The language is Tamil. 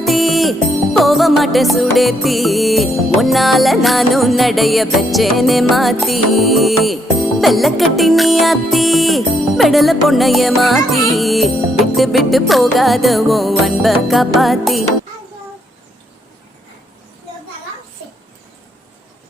மாத்தி போக மாட்டேன் சுடேத்தி உன்னால நானும் நடைய பெற்றேனே மாத்தி வெள்ளக்கட்டி நீ ஆத்தி பெடல பொண்ணைய மாத்தி விட்டு விட்டு போகாத உன் அன்ப காப்பாத்தி